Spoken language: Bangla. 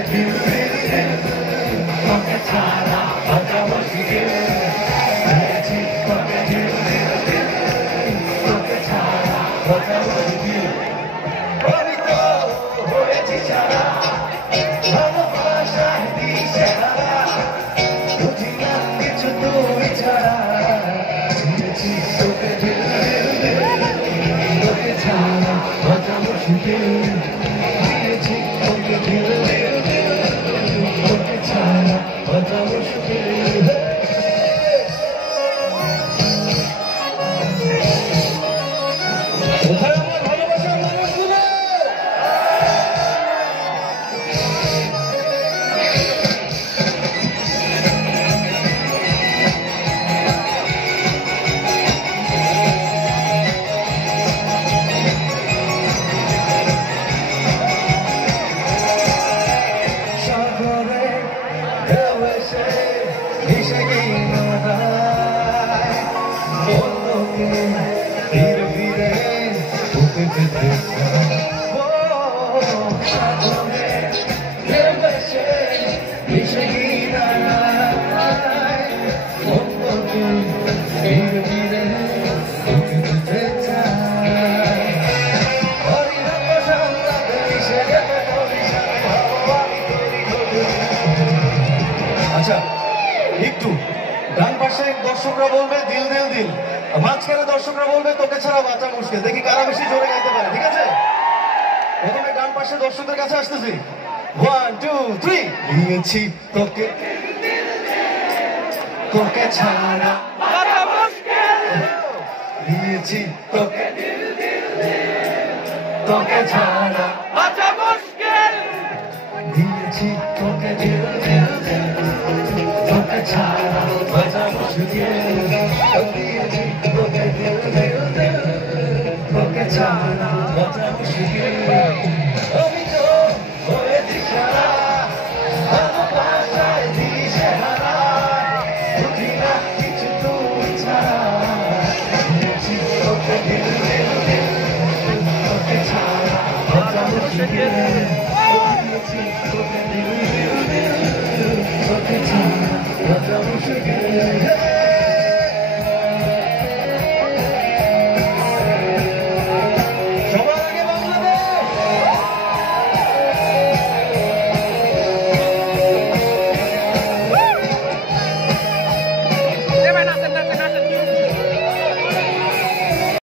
তোকে ছাড়া বাঁচা মুশকিল হয়েছি তোকে তোকে ছাড়া বাঁচা মুশকিল আমি তো হয়েছি ছাড়া ভালোবাসায় দিশেহারা বুঝি না কিছু তুই ছাড়া হয়েছি তোকে তোকে ছাড়া বাঁচা মুশকিল হয়েছি তোকে তোকে ছাড়া বাঁচা মুশকিল কোথায় আমার ভালোবাসার মানুষগুলো সাগরে ঢেউ এসে ভেসে গেল হায় বলকে ধীরে ধীরে উঠে যেতে চায় সাগরে ঢেউ এসে ভেসে গেল হায় বলকে ধীরে ধীরে উঠে যেতে চায় হরিনাম সংলাপে মিশে গেল বরিশালে ভালো আমি করি আচ্ছা একটু ডান পাশে দর্শকরা বলবে দিল দিল দিল মাঝখানে দর্শকরা বলবে তোকে ছাড়া বাঁচা মুশকিল দেখি কারা বেশি জোরে গাইতে পারে ঠিক আছে প্রথমে ডান পাশে দর্শকদের কাছে আসতেছি 1 2 3 দিয়েছি তোকে তোকে ছাড়া বাঁচা মুশকিল দিয়েছি তোকে তোকে ছাড়া বাঁচা মুশকিল দিয়েছি তোকে তোকে ছাড়া বাঁচা মুশকিল দিয়েছি তোকে তোকে ছাড়া বাঁচা মুশকিল আমি তো হয়েছি সারা ভালোবাসায় দিশেহারা বুঝি না কিছু তুই ছাড়া দিয়েছি তোকে তোকে ছাড়া বাঁচা মুশকিল দিয়েছি তোকে তোকে ছাড়া বাঁচা মুশকিল